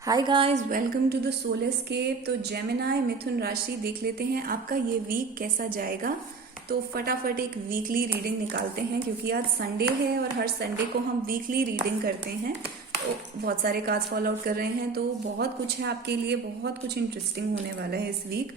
Hi guys, welcome to the solar scape. तो Gemini मिथुन राशि देख लेते हैं आपका ये वीक कैसा जाएगा। तो फटाफट एक वीकली रीडिंग निकालते हैं क्योंकि आज संडे है और हर संडे को हम वीकली रीडिंग करते हैं। तो बहुत सारे कार्ड्स फॉल आउट कर रहे हैं, तो बहुत कुछ है आपके लिए, बहुत कुछ इंटरेस्टिंग होने वाला है इस वीक।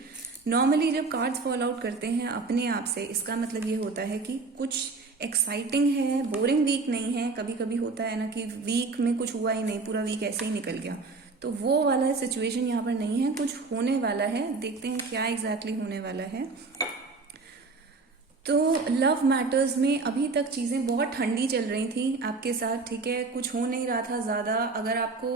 नॉर्मली जब कार्ड्स फॉल आउट करते हैं अपने आप से, इसका मतलब ये होता है कि कुछ एक्साइटिंग है, बोरिंग वीक नहीं है। कभी कभी होता है ना कि वीक में कुछ हुआ ही नहीं, पूरा वीक ऐसे ही निकल गया। तो वो वाला सिचुएशन यहाँ पर नहीं है, कुछ होने वाला है। देखते हैं क्या एग्जैक्टली होने वाला है। तो लव मैटर्स में अभी तक चीज़ें बहुत ठंडी चल रही थी आपके साथ, ठीक है। कुछ हो नहीं रहा था ज़्यादा। अगर आपको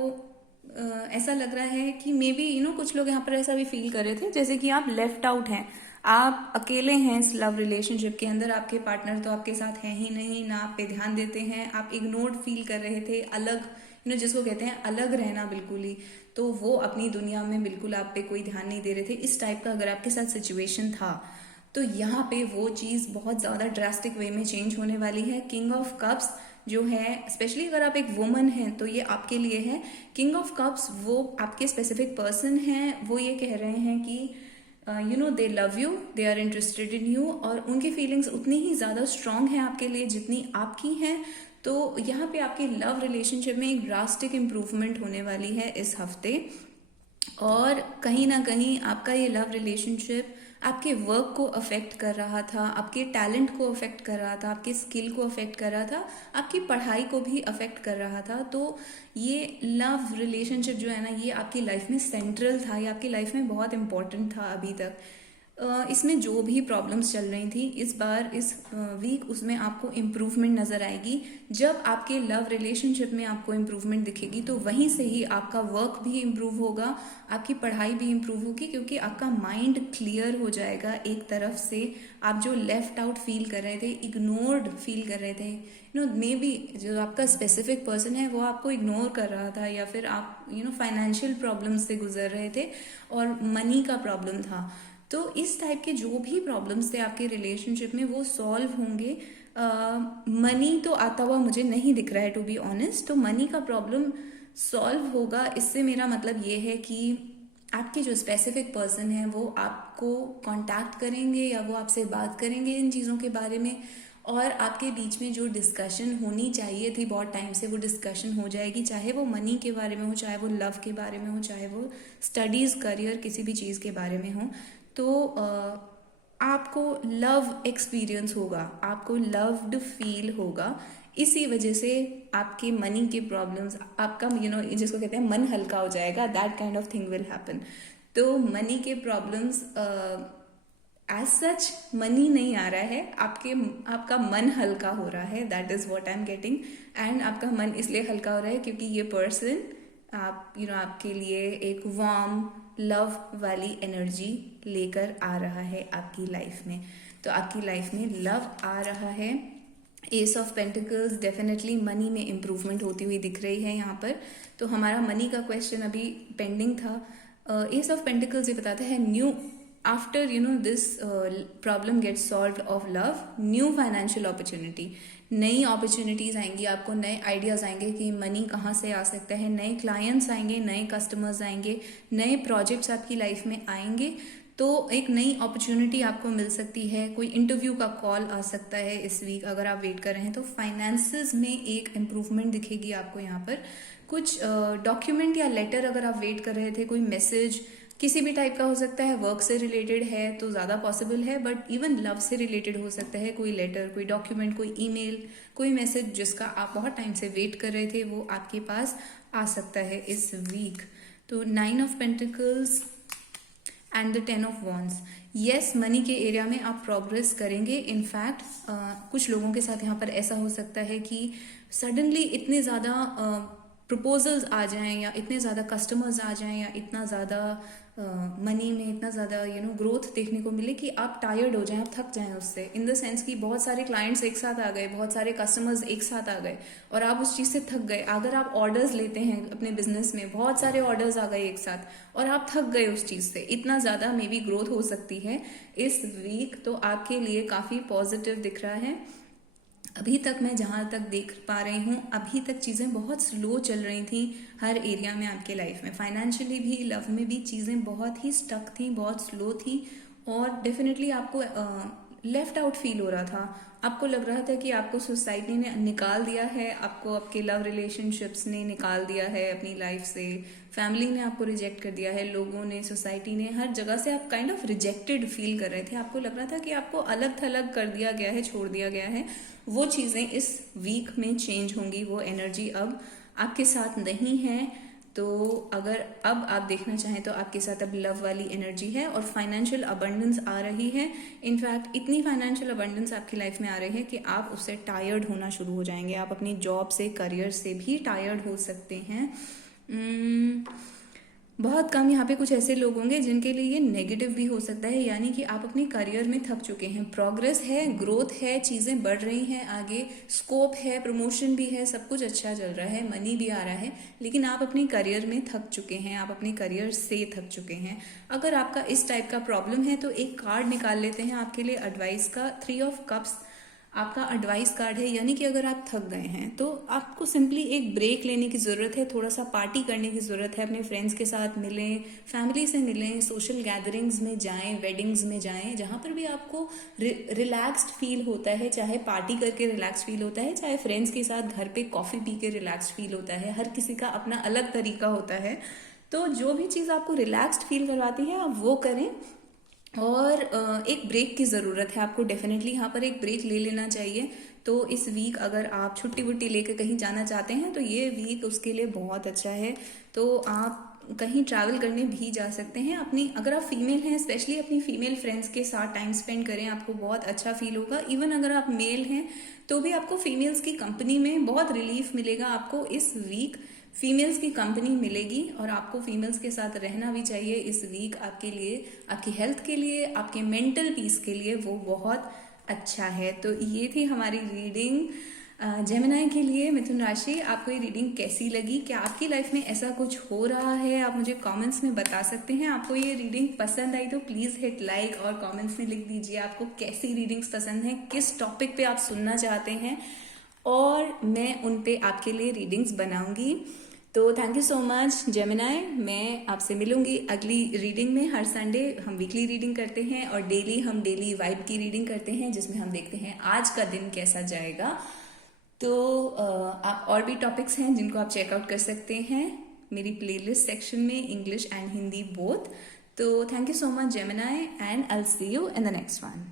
ऐसा लग रहा है कि मे बी कुछ लोग यहाँ पर ऐसा भी फील कर रहे थे जैसे कि आप लेफ्ट आउट हैं, आप अकेले हैं इस लव रिलेशनशिप के अंदर। आपके पार्टनर तो आपके साथ है ही नहीं, ना आप पे ध्यान देते हैं, आप इग्नोर्ड फील कर रहे थे, अलग जिसको कहते हैं अलग रहना बिल्कुल ही। तो वो अपनी दुनिया में बिल्कुल आप पे कोई ध्यान नहीं दे रहे थे, इस टाइप का अगर आपके साथ सिचुएशन था तो यहाँ पे वो चीज़ बहुत ज़्यादा ड्रास्टिक वे में चेंज होने वाली है। किंग ऑफ कप्स जो है, स्पेशली अगर आप एक वुमन हैं तो ये आपके लिए है। किंग ऑफ कप्स वो आपके स्पेसिफिक पर्सन हैं, वो ये कह रहे हैं कि they love you, they are interested in you, और उनकी फीलिंग्स उतनी ही ज़्यादा स्ट्रांग हैं आपके लिए जितनी आपकी हैं। तो यहाँ पे आपकी लव रिलेशनशिप में एक ड्रास्टिक इम्प्रूवमेंट होने वाली है इस हफ्ते। और कहीं ना कहीं आपका ये लव रिलेशनशिप आपके वर्क को अफेक्ट कर रहा था, आपके टैलेंट को अफेक्ट कर रहा था, आपके स्किल को अफेक्ट कर रहा था, आपकी पढ़ाई को भी अफेक्ट कर रहा था। तो ये लव रिलेशनशिप जो है ना, ये आपकी लाइफ में सेंट्रल था, ये आपकी लाइफ में बहुत इंपॉर्टेंट था अभी तक। इसमें जो भी प्रॉब्लम्स चल रही थी इस बार इस वीक, उसमें आपको इम्प्रूवमेंट नज़र आएगी। जब आपके लव रिलेशनशिप में आपको इम्प्रूवमेंट दिखेगी तो वहीं से ही आपका वर्क भी इम्प्रूव होगा, आपकी पढ़ाई भी इम्प्रूव होगी, क्योंकि आपका माइंड क्लियर हो जाएगा। एक तरफ से आप जो लेफ्ट आउट फील कर रहे थे, इग्नोर्ड फील कर रहे थे, मे बी जो आपका स्पेसिफिक पर्सन है वो आपको इग्नोर कर रहा था, या फिर आप फाइनेंशियल प्रॉब्लम से गुजर रहे थे और मनी का प्रॉब्लम था। तो इस टाइप के जो भी प्रॉब्लम्स थे आपके रिलेशनशिप में वो सॉल्व होंगे। मनी तो आता हुआ मुझे नहीं दिख रहा है, टू बी ऑनेस्ट। तो मनी का प्रॉब्लम सॉल्व होगा, इससे मेरा मतलब ये है कि आपके जो स्पेसिफिक पर्सन है वो आपको कांटेक्ट करेंगे या वो आपसे बात करेंगे इन चीज़ों के बारे में, और आपके बीच में जो डिस्कशन होनी चाहिए थी बहुत टाइम से, वो डिस्कशन हो जाएगी। चाहे वो मनी के बारे में हो, चाहे वो लव के बारे में हो, चाहे वो स्टडीज़, करियर, किसी भी चीज़ के बारे में हो। तो आपको लव एक्सपीरियंस होगा, आपको लव्ड फील होगा। इसी वजह से आपके मनी के प्रॉब्लम्स, आपका जिसको कहते हैं मन हल्का हो जाएगा, that kind of thing will happen. तो मनी के प्रॉब्लम्स एज सच मनी नहीं आ रहा है, आपका मन हल्का हो रहा है, that is what I am getting. And आपका मन इसलिए हल्का हो रहा है क्योंकि ये पर्सन आपके लिए एक वार्म लव वाली एनर्जी लेकर आ रहा है आपकी लाइफ में। तो आपकी लाइफ में लव आ रहा है। S of pentacles, definitely money में इम्प्रूवमेंट होती हुई दिख रही है यहाँ पर। तो हमारा मनी का क्वेश्चन अभी पेंडिंग था। एस ऑफ पेंटिकल्स ये बताता है new after this problem gets solved of love, new financial opportunity, नई अपॉर्चुनिटीज़ आएंगी आपको, नए आइडियाज़ आएंगे कि मनी कहाँ से आ सकता है, नए क्लाइंट्स आएंगे, नए कस्टमर्स आएंगे, नए प्रोजेक्ट्स आपकी लाइफ में आएंगे। तो एक नई अपॉर्चुनिटी आपको मिल सकती है, कोई इंटरव्यू का कॉल आ सकता है इस वीक अगर आप वेट कर रहे हैं। तो फाइनेंसेस में एक इम्प्रूवमेंट दिखेगी आपको यहाँ पर। कुछ डॉक्यूमेंट या लेटर अगर आप वेट कर रहे थे, कोई मैसेज किसी भी टाइप का हो सकता है, वर्क से रिलेटेड है तो ज़्यादा पॉसिबल है, बट इवन लव से रिलेटेड हो सकता है। कोई लेटर, कोई डॉक्यूमेंट, कोई ईमेल, कोई मैसेज जिसका आप बहुत टाइम से वेट कर रहे थे, वो आपके पास आ सकता है इस वीक। तो 9 of pentacles and the 10 of wands, yes money के एरिया में आप प्रोग्रेस करेंगे। इनफैक्ट कुछ लोगों के साथ यहाँ पर ऐसा हो सकता है कि सडनली इतने ज़्यादा प्रपोजल्स आ जाएं, या इतने ज़्यादा कस्टमर्स आ जाएं, या इतना ज़्यादा मनी में इतना ज़्यादा ग्रोथ देखने को मिले कि आप टायर्ड हो जाएं, आप थक जाएं उससे। इन द सेंस कि बहुत सारे क्लाइंट्स एक साथ आ गए, बहुत सारे कस्टमर्स एक साथ आ गए और आप उस चीज़ से थक गए। अगर आप ऑर्डर्स लेते हैं अपने बिजनेस में, बहुत सारे ऑर्डर्स आ गए एक साथ और आप थक गए उस चीज़ से, इतना ज़्यादा मे बी ग्रोथ हो सकती है इस वीक। तो आपके लिए काफ़ी पॉजिटिव दिख रहा है। अभी तक मैं जहाँ तक देख पा रही हूँ, अभी तक चीज़ें बहुत स्लो चल रही थी हर एरिया में आपके लाइफ में। फाइनेंशियली भी, लव में भी चीज़ें बहुत ही स्टक थी, बहुत स्लो थी। और डेफिनेटली आपको लेफ्ट आउट फील हो रहा था। आपको लग रहा था कि आपको सोसाइटी ने निकाल दिया है, आपको आपके लव रिलेशनशिप्स ने निकाल दिया है अपनी लाइफ से, फैमिली ने आपको रिजेक्ट कर दिया है, लोगों ने, सोसाइटी ने, हर जगह से आप काइंड ऑफ रिजेक्टेड फील कर रहे थे। आपको लग रहा था कि आपको अलग थलग कर दिया गया है, छोड़ दिया गया है। वो चीज़ें इस वीक में चेंज होंगी। वो एनर्जी अब आपके साथ नहीं है। तो अगर अब आप देखना चाहें तो आपके साथ अब लव वाली एनर्जी है और फाइनेंशियल अबंडेंस आ रही है। इनफैक्ट इतनी फाइनेंशियल अबंडेंस आपकी लाइफ में आ रही है कि आप उससे टायर्ड होना शुरू हो जाएंगे। आप अपनी जॉब से, करियर से भी टायर्ड हो सकते हैं। बहुत कम यहाँ पे कुछ ऐसे लोग होंगे जिनके लिए ये नेगेटिव भी हो सकता है, यानी कि आप अपने करियर में थक चुके हैं। प्रोग्रेस है, ग्रोथ है, चीज़ें बढ़ रही हैं आगे, स्कोप है, प्रमोशन भी है, सब कुछ अच्छा चल रहा है, मनी भी आ रहा है, लेकिन आप अपने करियर में थक चुके हैं, आप अपने करियर से थक चुके हैं। अगर आपका इस टाइप का प्रॉब्लम है तो एक कार्ड निकाल लेते हैं आपके लिए एडवाइस का। 3 ऑफ कप्स आपका एडवाइस कार्ड है, यानी कि अगर आप थक गए हैं तो आपको सिंपली एक ब्रेक लेने की ज़रूरत है, थोड़ा सा पार्टी करने की ज़रूरत है, अपने फ्रेंड्स के साथ मिलें, फैमिली से मिलें, सोशल गैदरिंग्स में जाएं, वेडिंग्स में जाएं, जहाँ पर भी आपको रिलैक्स्ड फील होता है। चाहे पार्टी करके रिलैक्स फील होता है, चाहे फ्रेंड्स के साथ घर पे कॉफ़ी पी के रिलैक्स फील होता है। हर किसी का अपना अलग तरीका होता है। तो जो भी चीज़ आपको रिलैक्स्ड फील करवाती है आप वो करें। और एक ब्रेक की ज़रूरत है आपको, डेफिनेटली यहाँ पर एक ब्रेक ले लेना चाहिए। तो इस वीक अगर आप छुट्टी वुट्टी लेकर कहीं जाना चाहते हैं तो ये वीक उसके लिए बहुत अच्छा है। तो आप कहीं ट्रैवल करने भी जा सकते हैं। अपनी, अगर आप फीमेल हैं, स्पेशली अपनी फीमेल फ्रेंड्स के साथ टाइम स्पेंड करें, आपको बहुत अच्छा फील होगा। इवन अगर आप मेल हैं तो भी आपको फीमेल्स की कंपनी में बहुत रिलीफ मिलेगा। आपको इस वीक फीमेल्स की कंपनी मिलेगी और आपको फीमेल्स के साथ रहना भी चाहिए इस वीक। आपके लिए, आपकी हेल्थ के लिए, आपके मेंटल पीस के लिए वो बहुत अच्छा है। तो ये थी हमारी रीडिंग जेमिनी के लिए, मिथुन राशि। आपको ये रीडिंग कैसी लगी? क्या आपकी लाइफ में ऐसा कुछ हो रहा है? आप मुझे कमेंट्स में बता सकते हैं। आपको ये रीडिंग पसंद आई तो प्लीज़ हिट लाइक और कमेंट्स में लिख दीजिए आपको कैसी रीडिंग्स पसंद हैं, किस टॉपिक पे आप सुनना चाहते हैं, और मैं उन पे आपके लिए रीडिंग्स बनाऊंगी। तो thank you so much Gemini. मैं आपसे मिलूंगी अगली रीडिंग में। हर संडे हम वीकली रीडिंग करते हैं और हम डेली वाइब की रीडिंग करते हैं, जिसमें हम देखते हैं आज का दिन कैसा जाएगा। तो आप और भी टॉपिक्स हैं जिनको आप चेकआउट कर सकते हैं मेरी प्लेलिस्ट सेक्शन में, इंग्लिश एंड हिंदी बोथ। तो thank you so much Gemini and I will see you in the next one.